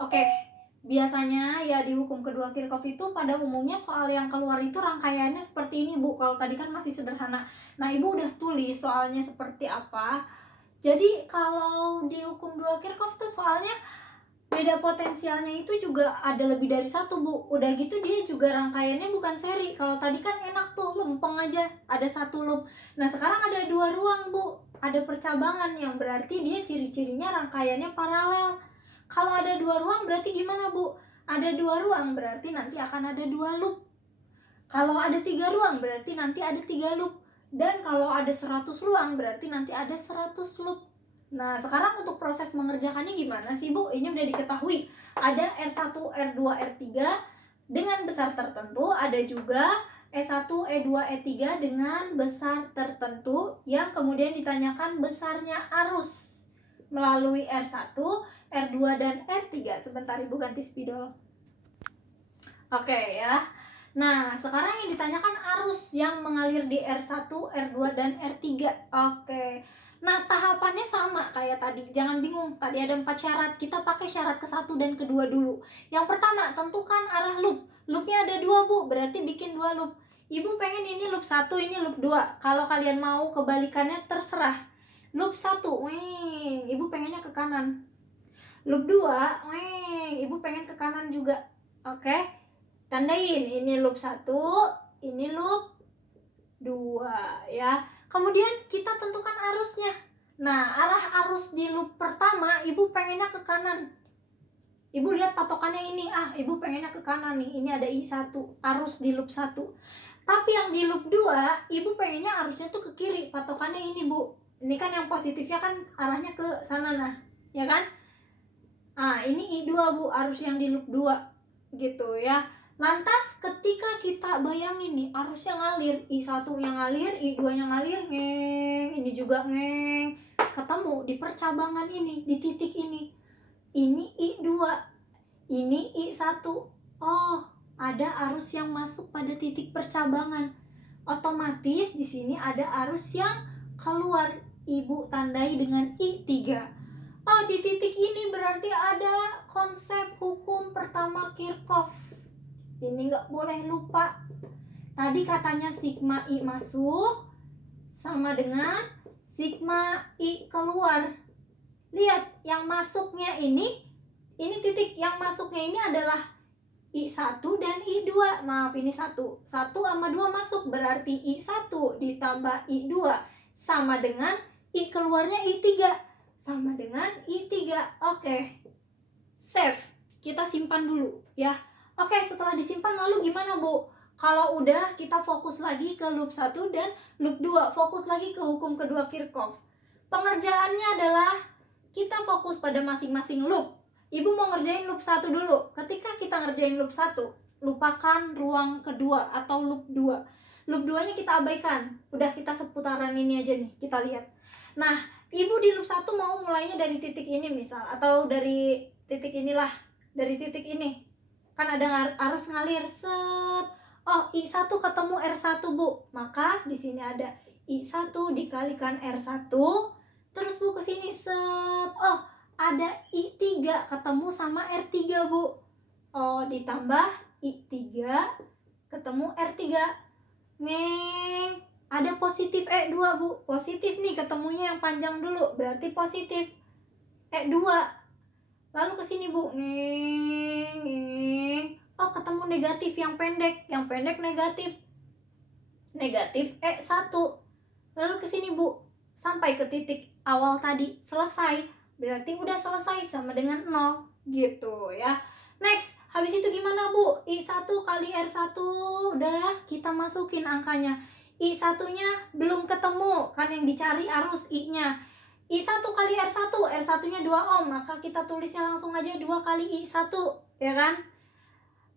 Oke, biasanya ya di hukum kedua Kirchhoff itu pada umumnya soal yang keluar itu rangkaiannya seperti ini, Bu. Kalau tadi kan masih sederhana. Nah, Ibu udah tulis soalnya seperti apa. Jadi kalau di hukum dua Kirchhoff tuh soalnya beda potensialnya itu juga ada lebih dari satu, Bu. Udah gitu dia juga rangkaiannya bukan seri. Kalau tadi kan enak tuh, lempeng aja, ada satu loop. Nah, sekarang ada dua ruang, Bu. Ada percabangan yang berarti dia ciri-cirinya rangkaiannya paralel. Kalau ada dua ruang berarti gimana, Bu? Ada dua ruang berarti nanti akan ada dua loop. Kalau ada 3 ruang berarti nanti ada 3 loop. Dan kalau ada 100 ruang berarti nanti ada 100 loop. Nah, sekarang untuk proses mengerjakannya gimana sih, Bu? Ini udah diketahui. Ada R1, R2, R3 dengan besar tertentu. Ada juga E1, E2, E3 dengan besar tertentu yang kemudian ditanyakan besarnya arus melalui R1, R2, dan R3. Sebentar, Ibu ganti spidol. Oke ya. Nah, sekarang yang ditanyakan arus yang mengalir di R1, R2, dan R3. Oke. Nah, tahapannya sama kayak tadi. Jangan bingung, tadi ada 4 syarat. Kita pakai syarat ke-1 dan kedua dulu. Yang pertama, tentukan arah loop. Loopnya ada 2, Bu. Berarti bikin 2 loop. Ibu pengen ini loop 1, ini loop 2. Kalau kalian mau kebalikannya terserah. Loop 1, Ibu pengennya ke kanan. Loop 2, Ibu pengen ke kanan juga. Oke. Tandain, ini loop 1, ini loop 2 ya. Kemudian kita tentukan arusnya. Nah, arah arus di loop pertama Ibu pengennya ke kanan. Ibu lihat patokannya ini, Ibu pengennya ke kanan nih. Ini ada I1, arus di loop 1. Tapi yang di loop 2, Ibu pengennya arusnya tuh ke kiri. Patokannya ini, Bu. Ini kan yang positifnya kan arahnya ke sana, nah. Ya kan? Ini I2, Bu, arus yang di loop 2. Gitu ya. Lantas ketika kita bayangin nih arusnya ngalir, I1 yang ngalir, I2 yang ngalir, ini juga ketemu di percabangan ini, di titik ini. Ini I2, ini I1. Oh, ada arus yang masuk pada titik percabangan. Otomatis di sini ada arus yang keluar. Ibu tandai dengan I3. Oh, di titik ini berarti ada konsep hukum pertama Kirchhoff. Ini nggak boleh lupa. Tadi katanya sigma I masuk sama dengan sigma I keluar. Lihat, yang masuknya ini titik yang masuknya ini adalah I1 dan I2. Maaf, ini 1. 1 sama 2 masuk, berarti I1 ditambah I2 sama dengan I keluarnya I3. Sama dengan I3. Oke. Save. Kita simpan dulu ya. Oke, setelah disimpan lalu gimana, Bu? Kalau udah, kita fokus lagi ke loop 1 dan loop 2. Fokus lagi ke hukum kedua Kirchhoff. Pengerjaannya adalah kita fokus pada masing-masing loop. Ibu mau ngerjain loop 1 dulu. Ketika kita ngerjain loop 1, lupakan ruang kedua atau loop 2. Loop 2-nya kita abaikan. Udah, kita seputaran ini aja nih, kita lihat. Nah, Ibu di loop 1 mau mulainya dari titik ini misal, atau dari titik inilah, dari titik ini. Kan ada arus ngalir, set. Oh, I1 ketemu R1, Bu. Maka di sini ada I1 dikalikan R1. Terus Bu ke sini, set. Oh, ada I3 ketemu sama R3, Bu. Oh, ditambah I3 ketemu R3. Ada positif E2, Bu. Positif nih, ketemunya yang panjang dulu, berarti positif E2. Lalu ke sini, Bu. Oh, ketemu negatif yang pendek. Yang pendek negatif. Negatif E1. Lalu ke sini, Bu. Sampai ke titik awal tadi. Selesai. Berarti udah selesai sama dengan 0. Gitu ya. Next. Habis itu gimana, Bu? I1 kali R1. Udah, kita masukin angkanya. I1-nya belum ketemu. Kan yang dicari arus I-nya. I1 kali R1, R1-nya 2 ohm, maka kita tulisnya langsung aja 2 kali I1, ya kan?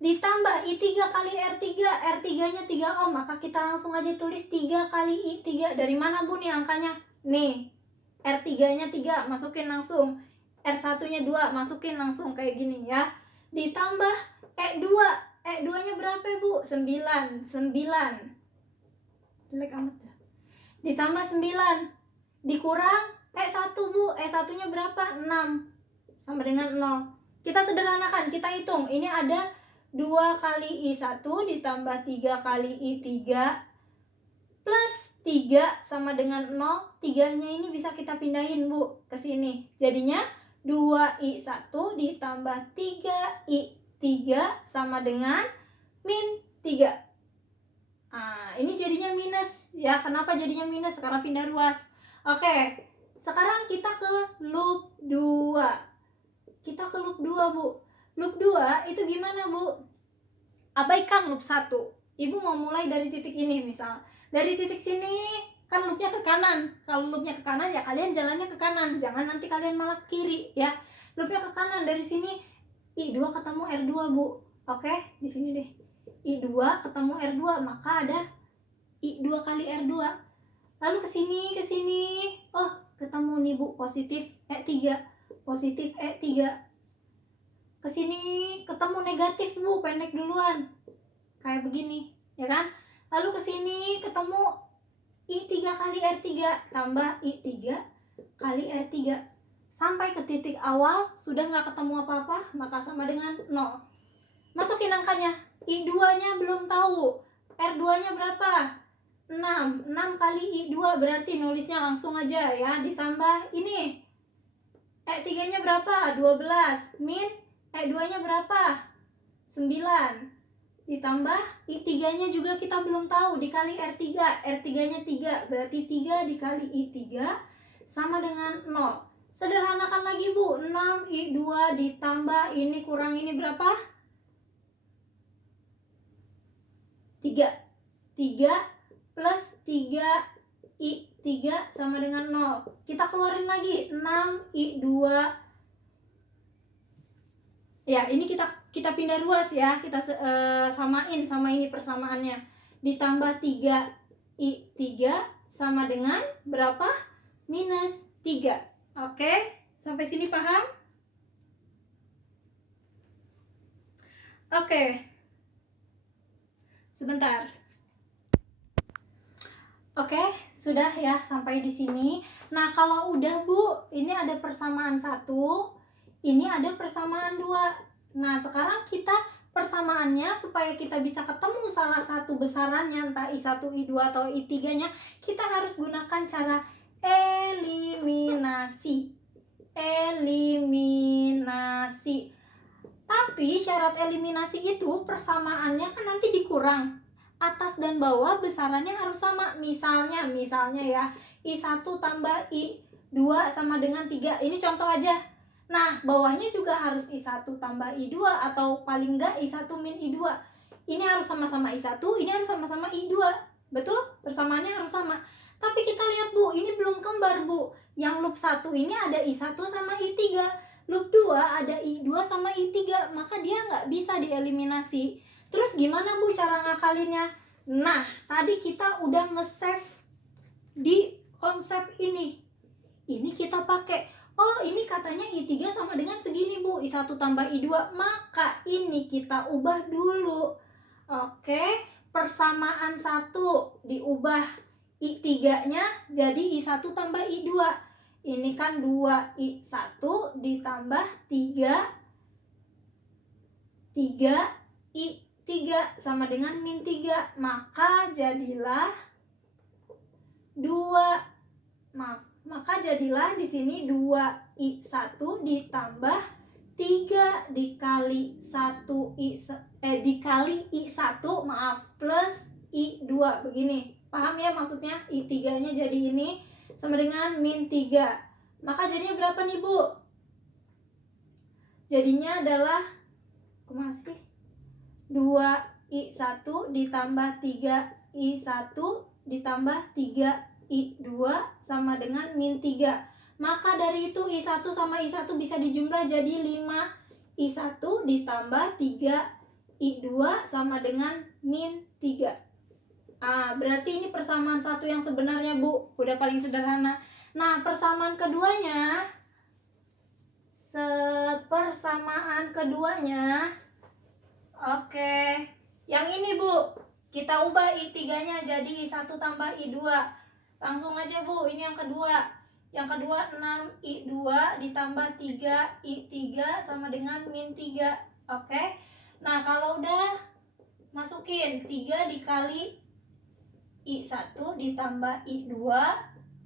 Ditambah I3 kali R3, R3-nya 3 ohm, maka kita langsung aja tulis 3 kali I3. Dari mana, Bu, nih angkanya? Nih, R3-nya 3, masukin langsung. R1-nya 2, masukin langsung kayak gini ya. Ditambah E2, E2-nya berapa, Bu? 9. Jelek amat ya. Ditambah 9, dikurang E1, Bu. E1-nya berapa? 6. Sama dengan 0. Kita sederhanakan, kita hitung. Ini ada 2 kali I1 ditambah 3 kali I3 plus 3 sama dengan 0. 3-nya ini bisa kita pindahin, Bu, ke sini. Jadinya 2I1 ditambah 3I3 sama dengan min 3. Nah, ini jadinya minus. Ya, kenapa jadinya minus? Karena pindah ruas. Oke, sekarang kita ke loop 2. Kita ke loop 2, Bu. Loop 2 itu gimana, Bu? Abaikan loop 1. Ibu mau mulai dari titik ini misal. Dari titik sini kan loopnya ke kanan. Kalau loopnya ke kanan ya kalian jalannya ke kanan. Jangan nanti kalian malah ke kiri ya. Loopnya ke kanan, dari sini I2 ketemu R2, Bu. Oke, di sini deh. I2 ketemu R2, maka ada I2 kali R2. Lalu ke sini. Oh, ketemu nih, Bu, positif E3. Positif E3. Ke sini ketemu negatif, Bu, pendek duluan. Kayak begini, ya kan? Lalu ke sini ketemu I3 kali R3 tambah I3 kali R3. Sampai ke titik awal sudah nggak ketemu apa-apa, maka sama dengan 0. Masukin angkanya. I2-nya belum tahu. R2-nya berapa? 6. 6 kali I2 berarti nulisnya langsung aja ya. Ditambah ini. E3-nya berapa? 12. Min E2-nya berapa? 9. Ditambah I3-nya juga kita belum tahu, dikali R3. R3-nya 3, berarti 3 dikali I3 sama dengan 0. Sederhanakan lagi, Bu. 6I2 ditambah ini kurang ini berapa? 3. 3 plus 3I3 sama dengan 0. Kita keluarin lagi. 6I2. Ya, ini kita pindah ruas ya. Kita samain sama ini persamaannya. Ditambah 3I3 sama dengan berapa? Minus 3. Oke, sampai sini paham? Oke. Sebentar. Oke, sudah ya sampai di sini. Nah, kalau udah, Bu, ini ada persamaan 1, ini ada persamaan 2. Nah, sekarang kita persamaannya supaya kita bisa ketemu salah satu besarannya, entah I1, I2 atau I3-nya, kita harus gunakan cara eliminasi. Eliminasi. Tapi syarat eliminasi itu persamaannya kan nanti dikurang. Atas dan bawah besarannya harus sama. Misalnya ya, I1 tambah I2 sama dengan 3. Ini contoh aja. Nah, bawahnya juga harus I1 tambah I2 atau paling enggak I1 min I2. Ini harus sama-sama I1, ini harus sama-sama I2. Betul? Persamaannya harus sama. Tapi kita lihat, Bu, ini belum kembar, Bu. Yang loop 1 ini ada I1 sama I3. Loop 2 ada I2 sama I3, maka dia nggak bisa dieliminasi. Terus gimana, Bu, cara ngakalinnya? Nah, tadi kita udah nge-save di konsep ini. Ini kita pakai. Oh, ini katanya I3 sama dengan segini, Bu. I1 tambah I2. Maka ini kita ubah dulu. Oke, persamaan 1 diubah I3-nya jadi I1 tambah I2. Ini kan 2I1 ditambah 3I3 sama dengan min 3. Maka jadilah di sini 2I1 ditambah 3 dikali I1 plus I2 begini. Paham ya maksudnya? I3-nya jadi ini sama dengan min 3. Maka jadinya berapa nih, Bu? Jadinya adalah 2I1 ditambah 3I1 ditambah 3I2 sama dengan min 3. Maka dari itu I1 sama I1 bisa dijumlah jadi 5I1 ditambah 3I2 sama dengan min 3. Berarti ini persamaan 1 yang sebenarnya, Bu. Udah paling sederhana. Nah, persamaan keduanya. Oke. Yang ini, Bu. Kita ubah I3-nya jadi I1 tambah I2. Langsung aja, Bu. Ini yang kedua. Yang kedua 6I2 ditambah 3I3 sama dengan min 3. Oke. Nah, kalau udah masukin 3 dikali I1 ditambah I2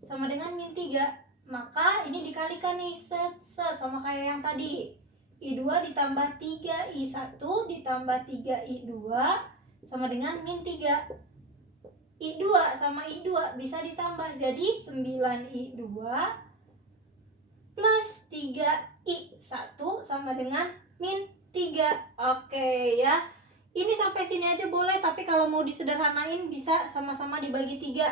sama dengan min 3. Maka ini dikalikan nih, set sama kayak yang tadi. I2 ditambah 3I1 ditambah 3I2 sama dengan min 3. I2 sama I2 bisa ditambah jadi 9I2 plus 3I1 sama dengan min 3. Oke ya. Ini sampai sini aja boleh, tapi kalau mau disederhanain bisa sama-sama dibagi 3.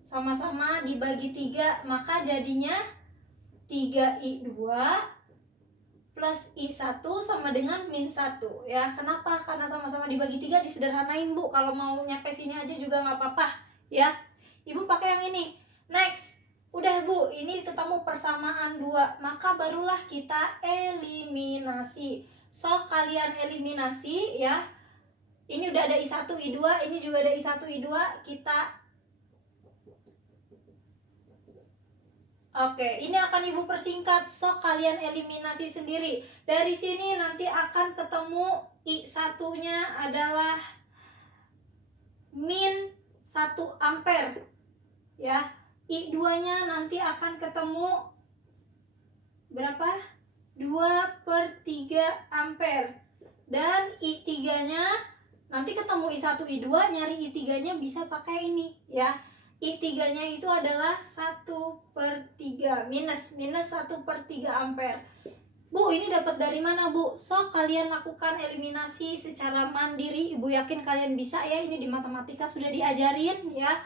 Sama-sama dibagi 3, maka jadinya 3I2 plus I1 sama dengan min 1 ya. Kenapa? Karena sama-sama dibagi 3 disederhanain Bu. Kalau mau nyampe sini aja juga nggak apa-apa ya. Ibu pakai yang ini. Next. Udah Bu, ini ketemu persamaan 2. Maka barulah kita eliminasi. So, kalian eliminasi ya. Ini udah ada I1, I2, ini juga ada I1, I2. Oke, ini akan Ibu persingkat, so kalian eliminasi sendiri. Dari sini nanti akan ketemu I1-nya adalah min 1 ampere. Ya, I2-nya nanti akan ketemu berapa? 2/3 ampere. Dan I3-nya nanti ketemu I1, I2, nyari I3-nya bisa pakai ini ya. I3-nya itu adalah 1/3 minus 1/3 ampere. Bu, ini dapat dari mana Bu? So, kalian lakukan eliminasi secara mandiri. Ibu yakin kalian bisa ya, ini di matematika sudah diajarin ya.